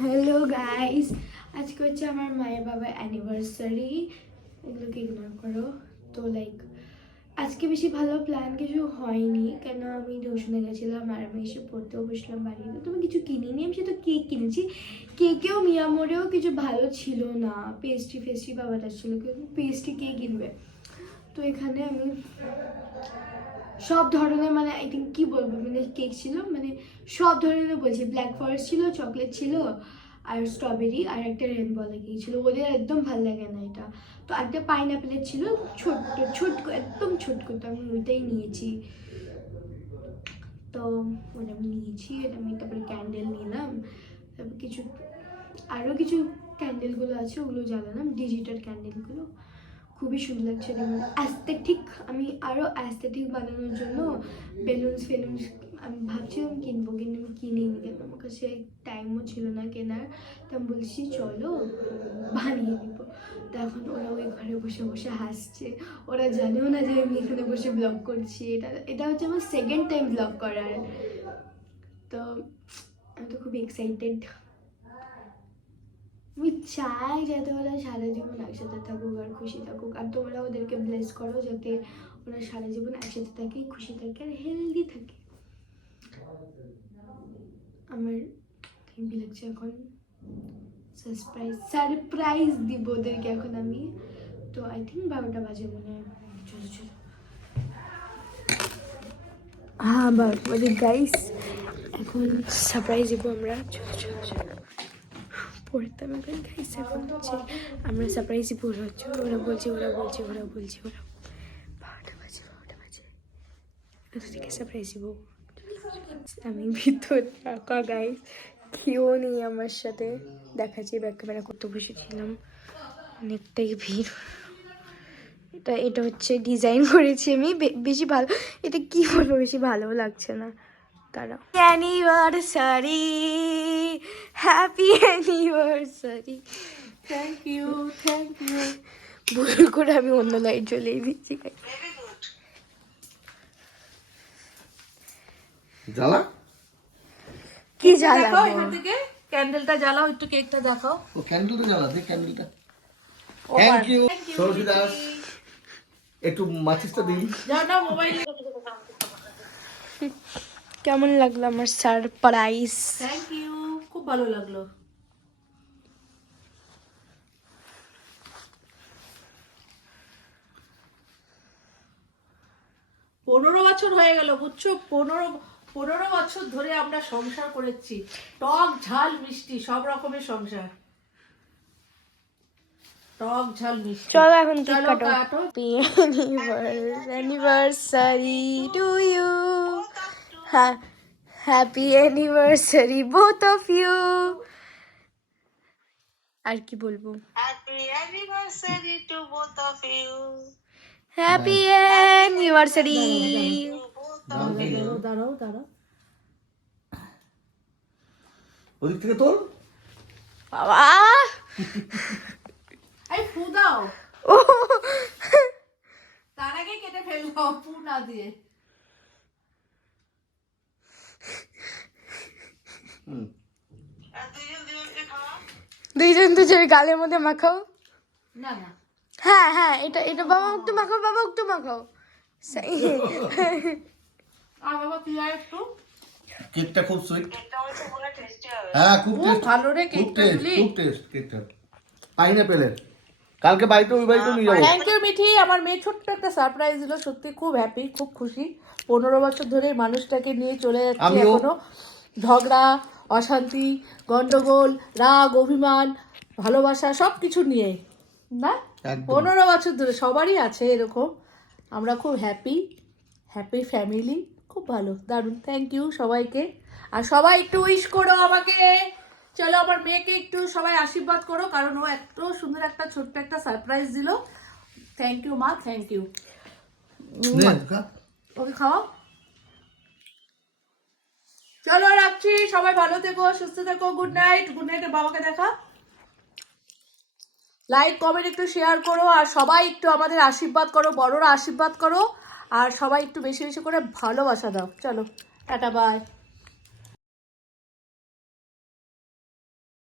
Hello guys আজকে হচ্ছে আমার মায়ের বাবার অ্যানিভার্সারি এগুলোকে ইগনোর করো। তো লাইক আজকে বেশি ভালো প্ল্যান কিছু হয়নি। কেন আমি টিউশনে গেছিলাম, আর আমি এসে পড়তেও বসলাম বাড়িতে তো আমি কিছু কিনিনি। আমি সেটা কেক কিনেছি। কেকেও মিয়ামোরেও কিছু ভালো ছিল না। পেস্ট্রি ফেস্ট্রি পাওয়াটা ছিল। কিন্তু পেস্ট্রি কে কিনবে? তো, এখানে আমি সব ধরনের মানে আই থিঙ্ক কী বলব মানে কেক ছিল মানে সব ধরনের বলছি। ব্ল্যাক ফরেস্ট ছিল চকলেট ছিল, আর স্ট্রবেরি আর একটা রেনবো কেক ছিল ওদের একদম ভালো লাগে না এটা। তো একটা পাইনঅ্যাপেলের ছিল ছোট্ট ছোট্ট একদম ছোট্ট তো আমি ওইটাই নিয়েছি। তো ওটা আমি নিয়েছি, এটা আমি তারপরে ক্যান্ডেল নিলাম। তারপর কিছু আরও কিছু ক্যান্ডেলগুলো আছে, ওগুলো জ্বালালাম ডিজিটাল ক্যান্ডেলগুলো খুবই সুন্দর লাগছে দেখুন অ্যাস্থেটিক আমি আরও অ্যাস্থেটিক বানানোর জন্য বেলুনস ফেলুনস আমি ভাবছিলাম কিনবো, কিন্তু আমি কিনিনি। কেন? আমার কাছে টাইমও ছিল না কেনার। তো আমি বলছি, চলো, বানিয়ে দিব। তো এখন ওরা ওই ঘরে বসে বসে হাসছে। ওরা জানেও না যে আমি এখানে বসে ব্লগ করছি। এটা এটা হচ্ছে আমার সেকেন্ড টাইম ব্লগ করার। তো আমি তো খুব এক্সাইটেড আমি চাই যাতে ওরা সারা জীবন একসাথে থাকুক আর খুশি থাকুক। আর তোমরা ওদেরকে ব্লেস করো যাতে ওরা সারা জীবন একসাথে থাকে, খুশি থাকে আর হেলদি থাকে। আমার হেভি লাগছে এখন। সারপ্রাইজ সারপ্রাইজ দিব ওদেরকে এখন আমি। তো আই থিঙ্ক বারোটা বাজে মনে হয়। চলো চলো। হ্যাঁ বারোটা বাজে। গাইস এখন সারপ্রাইজ দিব আমরা। চলো চলো চলো। পড়তাম এখন গাইস হচ্ছে আমরা সারপ্রাইজই পুরো হচ্ছে, ওরা বলছে ওরা বলছে ওরা বলছে, ওরা বারোটা বাজে বারোটা বাজে। ওদেরকে সারপ্রাইজ দিব আমি ভিতর রাখা গাইস কেউ নেই আমার সাথে। দেখাচ্ছি ব্যাক ক্যামেরা করতে বসেছিলাম। অনেকটাই ভিড়। এটা এটা হচ্ছে ডিজাইন করেছি আমি। বেশি ভালো, এটা কি বলব? বেশি ভালোও লাগছে না। তারা। Anniversary happy anniversary thank you thank you ভুল করে আমি অন্য লাইট জ্বলিয়ে দিচ্ছি। জ্বালা? কি এখান থেকে ক্যান্ডেলটা জ্বালাও একটু কেকটা দেখাও। ও ক্যান্ডেলটা জ্বালা দে ক্যান্ডেলটা থ্যাংক ইউ। দাস। একটু মাচিসটা দিই যাও না মোবাইল কেমন লাগল আমার সারপ্রাইজ থ্যাংক ইউ খুব ভালো লাগল। পনেরো বছর হয়ে গেল বুঝছ? পনেরো পনেরো বছর ধরে আমরা সংসার করেছি। টক ঝাল মিষ্টি সব রকমের সংসার। টক ঝাল মিষ্টি। চলো এখন কেক কাটো। Anniversary to you happy anniversary both of you আর কি বলব? Happy anniversary to both of you. Happy anniversary দাঁড়াও দাঁড়াও দাঁড়াও ওদিক থেকে তোল। বাবা! এই ফু দাও। তার আগে কেটে ফেলল ফু না দিয়ে হুম আর দুজন দুজনকে খাওয়া দুইজন দুজনের গালের মধ্যে মাখাও? না না। হ্যাঁ হ্যাঁ এটা এটা বাবা একটু মাখাও বাবা একটু মাখাও। আর বাবা তুই আর একটু? কেকটা খুব সুইট এটা হচ্ছে পুরো টেস্টি হবে। হ্যাঁ খুব টেস্ট ভালো রে খুব কেকটা টেস্ট খুব টেস্ট কেকটা। পাইনাপেলের কালকে বাড়িতে ওই বাড়িতে নিয়ে যাব। Thank you Mithi. আমার মেয়ে ছোট্ট একটা সারপ্রাইজ দিল সত্যি খুব হ্যাপি খুব খুশি। পনেরো বছর ধরে মানুষটাকে নিয়ে চলে যাচ্ছে এখনও। ঝগড়া অশান্তি গন্ডগোল রাগ অভিমান ভালোবাসা সব কিছু নিয়ে। না? পনেরো বছর ধরে সবারই আছে এরকম। আমরা খুব হ্যাপি হ্যাপি ফ্যামিলি খুব ভালো দারুণ। থ্যাংক ইউ সবাইকে। আর সবাই একটু উইশ করো আমাকে। চলো আমার মেয়েকে একটু সবাই আশীর্বাদ করো কারণ ও এত সুন্দর একটা ছোট্ট একটা সারপ্রাইজ দিল। থ্যাংক ইউ মা থ্যাংক ইউ ওকে খাওয়াও। চলো রাখছি, সবাই ভালো থেকো, সুস্থ থেকো গুড নাইট গুড নাইট বাবাকে দেখা। লাইক কমেন্ট একটু শেয়ার করো, আর সবাই একটু আমাদের আশীর্বাদ করো, বড়রা আশীর্বাদ করো, আর সবাই একটু বেশি বেশি করে ভালোবাসা দাও। চলো, টাটা বাই